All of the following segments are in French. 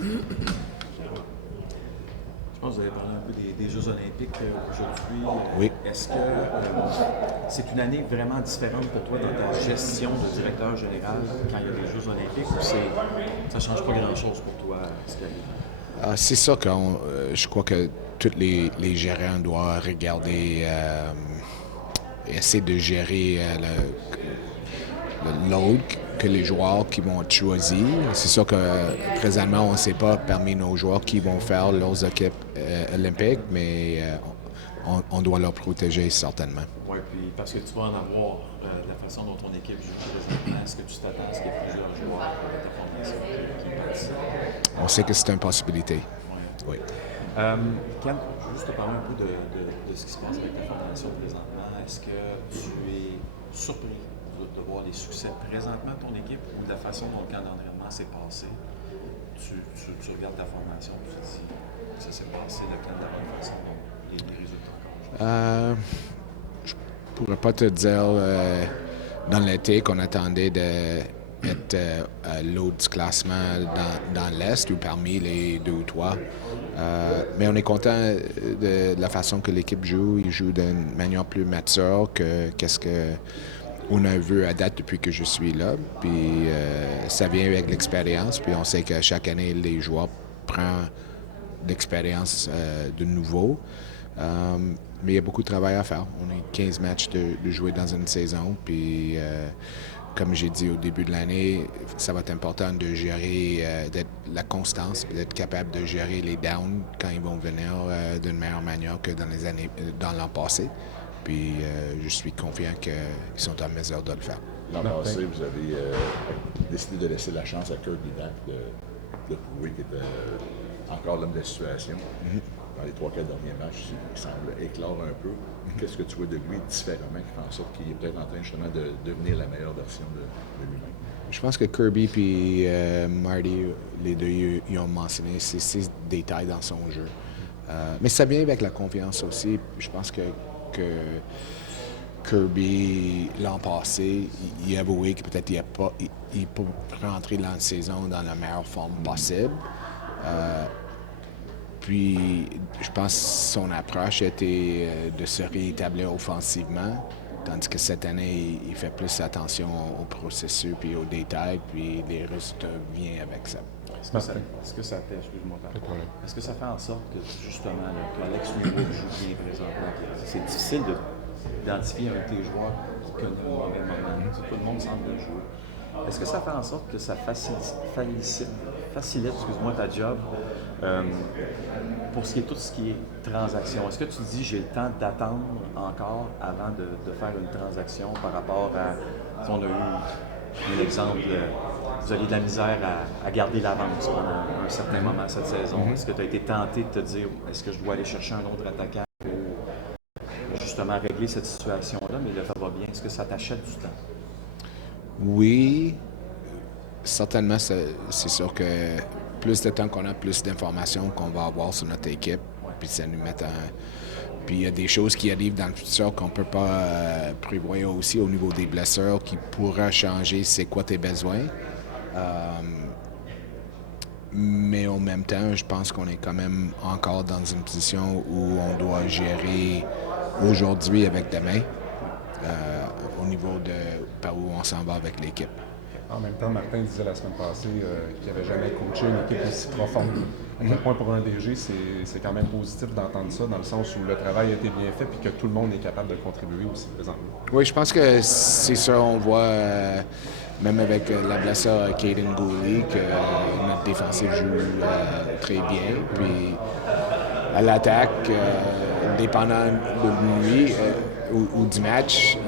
Je pense que vous avez parlé un peu des Jeux olympiques aujourd'hui. Oui. Est-ce que c'est une année vraiment différente pour toi dans ta gestion de directeur général quand il y a des Jeux olympiques ou ça change pas grand-chose pour toi ce qui arrive? C'est ça que je crois que tous les gérants doivent regarder, essayer de gérer le load que les joueurs qui vont être choisis. C'est sûr que présentement, on ne sait pas parmi nos joueurs qui vont faire leurs équipes olympiques, mais on doit leur protéger certainement. Oui, puis parce que tu vas en avoir de la façon dont ton équipe joue présentement, est-ce que tu t'attends à ce qu'il y ait plusieurs joueurs de ta formation qui participent? On sait que c'est une possibilité. Ouais. Oui. Ken, je veux juste te parler un peu de ce qui se passe avec ta formation présentement. Est-ce que tu es surpris de voir les succès présentement de ton équipe ou de la façon dont le camp d'entraînement s'est passé? Tu regardes ta formation et tu te dis que ça s'est passé le camp de la bonne façon, donc les résultats encore. Je pourrais pas te dire dans l'été qu'on attendait d'être à l'autre du classement dans l'Est ou parmi les deux ou trois. Mais on est content de la façon que l'équipe joue. Ils jouent d'une manière plus mature que qu'est-ce que on a vu à date depuis que je suis là. Puis ça vient avec l'expérience. Puis on sait que chaque année, les joueurs prennent d'expérience de nouveau. Mais il y a beaucoup de travail à faire. On a 15 matchs de jouer dans une saison. Puis, comme j'ai dit au début de l'année, ça va être important de gérer la constance, d'être capable de gérer les downs quand ils vont venir d'une meilleure manière que dans l'an passé. Puis, je suis confiant qu'ils sont en mesure de le faire. L'an passé, vous avez décidé de laisser la chance à Kirby Dack de prouver qu'il était encore l'homme de la situation. Dans les 3-4 derniers matchs, il semble éclore un peu. Qu'est-ce que tu vois de lui différemment qui fait en sorte qu'il est peut-être en train justement de devenir la meilleure version de lui-même? Je pense que Kirby et Marty, les deux, ils ont mentionné ces détails dans son jeu. Mais ça vient avec la confiance aussi. Je pense que Kirby, l'an passé, il a avoué que peut-être il peut rentrer dans la saison dans la meilleure forme possible. Puis, je pense que son approche était de se réétablir offensivement, tandis que cette année, il fait plus attention au processus puis aux détails, puis les résultats viennent avec ça. Est-ce que ça fait, excuse-moi, est-ce que ça fait en sorte que justement, là, qu'Alex Hugo joue bien présentement, c'est difficile d'identifier un de tes joueurs qui connaît un mauvais moment. Tout le monde semble le jouer. Est-ce que ça fait en sorte que ça facilite excuse-moi, ta job pour ce qui est tout ce qui est transaction? Est-ce que tu dis j'ai le temps d'attendre encore avant de faire une transaction par rapport à, si on a eu un exemple, vous aviez de la misère à garder l'avance pendant un certain moment cette saison. Est-ce que tu as été tenté de te dire est-ce que je dois aller chercher un autre attaquant pour justement régler cette situation-là, mais là, ça va bien. Est-ce que ça t'achète du temps? Oui, certainement, c'est sûr que plus de temps qu'on a, plus d'informations qu'on va avoir sur notre équipe. Puis ça nous met Puis il y a des choses qui arrivent dans le futur qu'on ne peut pas prévoir aussi au niveau des blessures qui pourraient changer c'est quoi tes besoins. Mais en même temps, je pense qu'on est quand même encore dans une position où on doit gérer aujourd'hui avec demain au niveau de par où on s'en va avec l'équipe. En même temps, Martin disait la semaine passée qu'il n'avait jamais coaché une équipe aussi profonde. À quel point pour un DG, c'est quand même positif d'entendre ça, dans le sens où le travail a été bien fait et que tout le monde est capable de contribuer aussi présentement. Oui, je pense que c'est ça, on voit, même avec la blessure à Caden Gooley, que notre défensif joue très bien. Puis à l'attaque, dépendant de lui ou du match,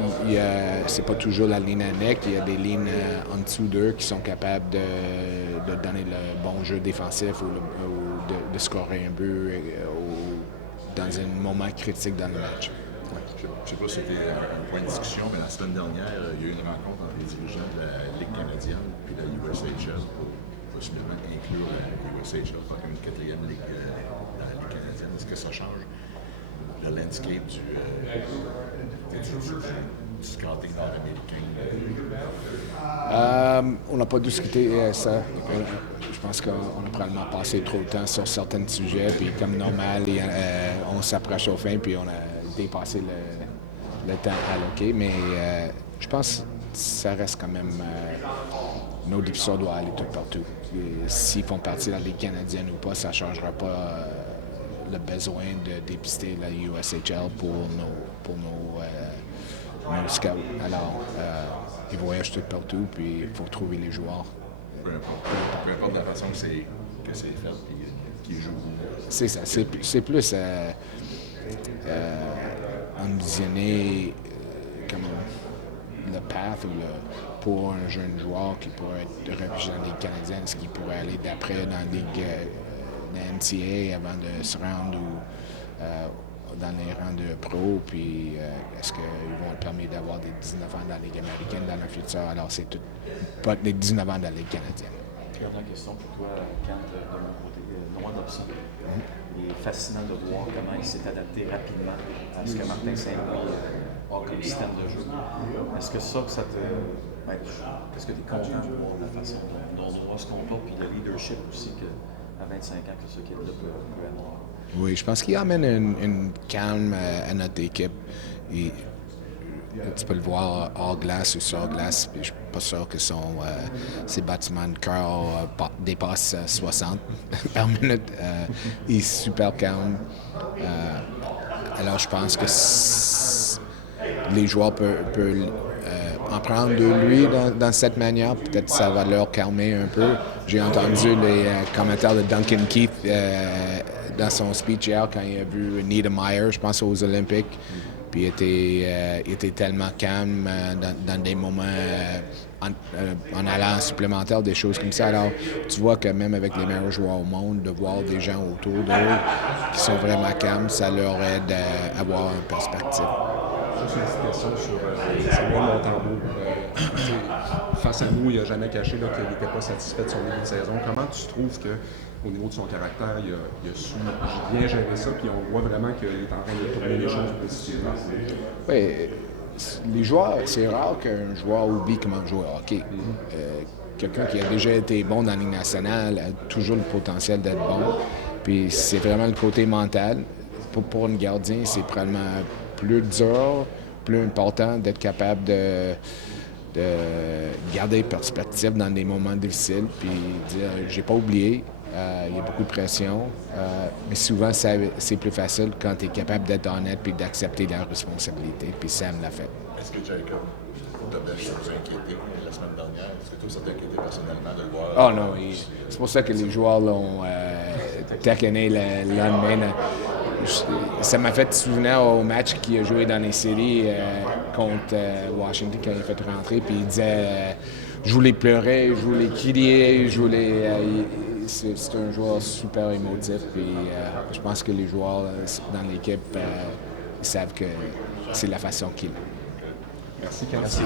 c'est pas toujours la ligne à nec. Il y a des lignes en dessous d'eux qui sont capables de donner le bon jeu défensif ou de scorer un but dans un moment critique dans le match. Je ne sais pas si c'était un point de discussion, mais la semaine dernière, il y a eu une rencontre entre les dirigeants de la Ligue canadienne et de la USHL pour possiblement inclure la USHL comme une quatrième ligue dans la Ligue canadienne. Est-ce que ça change le landscape du scouting nord-américain? On n'a pas discuté ça. Je pense qu'on a probablement passé trop de temps sur certains sujets, puis comme normal, on s'approche au fin, puis on a dépassé le temps alloqué. Mais je pense que ça reste quand même... nos diffuseurs doivent aller tout partout. S'ils font partie de la Ligue canadienne ou pas, ça ne changera pas le besoin de dépister la USHL pour nos scouts. Alors, ils voyagent tout partout, puis il faut trouver les joueurs. Peu importe la façon que c'est fait, puis qui joue. C'est ça. C'est plus envisionner le path pour un jeune joueur qui pourrait être repêché dans la Ligue canadienne, ce qui pourrait aller d'après dans la Ligue de NCAA avant de se rendre dans les rangs de pro, puis est-ce qu'ils vont le permettre d'avoir des 19 ans dans la Ligue américaine dans le futur? Alors, c'est tout, pas des 19 ans dans la Ligue canadienne. Dernière question pour toi, Kant, de mon côté. Noah Dobson. Il est fascinant de voir comment il s'est adapté rapidement à ce que Martin Saint-Louis a comme système de jeu. Est-ce que ça te... est-ce que tu es content de voir la façon dont Noah se comporte, puis le leadership aussi qu'à 25 ans que ce qu'il peut avoir? Oui, je pense qu'il amène une calme à notre équipe. Tu peux le voir hors glace ou sur glace. Puis je suis pas sûr que ses battements de cœur dépassent 60 par minute. Il est super calme. Alors je pense que les joueurs peuvent en prendre de lui dans cette manière. Peut-être que ça va leur calmer un peu. J'ai entendu les commentaires de Duncan Keith dans son speech hier quand il a vu Nita Meyer, je pense, aux Olympiques. Puis il était tellement calme dans des moments en allant en supplémentaire, des choses comme ça. Alors, tu vois que même avec les meilleurs joueurs au monde, de voir des gens autour d'eux qui sont vraiment calmes, ça leur aide à avoir une perspective. Juste une petite question sur Samuel Montembeault. Face à nous, il n'a jamais caché qu'il n'était pas satisfait de son début de saison. Comment tu trouves qu'au niveau de son caractère, il a su bien gérer ça, puis on voit vraiment qu'il est en train de tourner les choses positivement? Oui, les joueurs, c'est rare qu'un joueur oublie comment jouer au hockey. Quelqu'un qui a déjà été bon dans la Ligue nationale a toujours le potentiel d'être bon. Puis c'est vraiment le côté mental. Pour un gardien, c'est probablement plus dur, plus important d'être capable de garder perspective dans des moments difficiles, puis dire j'ai pas oublié, il y a beaucoup de pression, mais souvent c'est plus facile quand tu es capable d'être honnête puis d'accepter la responsabilité, puis Sam l'a fait. Est-ce que Jacob Dobech vous a inquiété la semaine dernière? Est-ce que toi, ça t'a inquiété personnellement de le voir? Oh non, c'est pour ça que les joueurs l'ont taquiné le lendemain. Ça m'a fait souvenir au match qu'il a joué dans les séries contre Washington quand il a fait rentrer, puis il disait je voulais pleurer, je voulais crier, c'est un joueur super émotif, puis je pense que les joueurs dans l'équipe ils savent que c'est la façon qu'il est. Merci, Kant. Merci.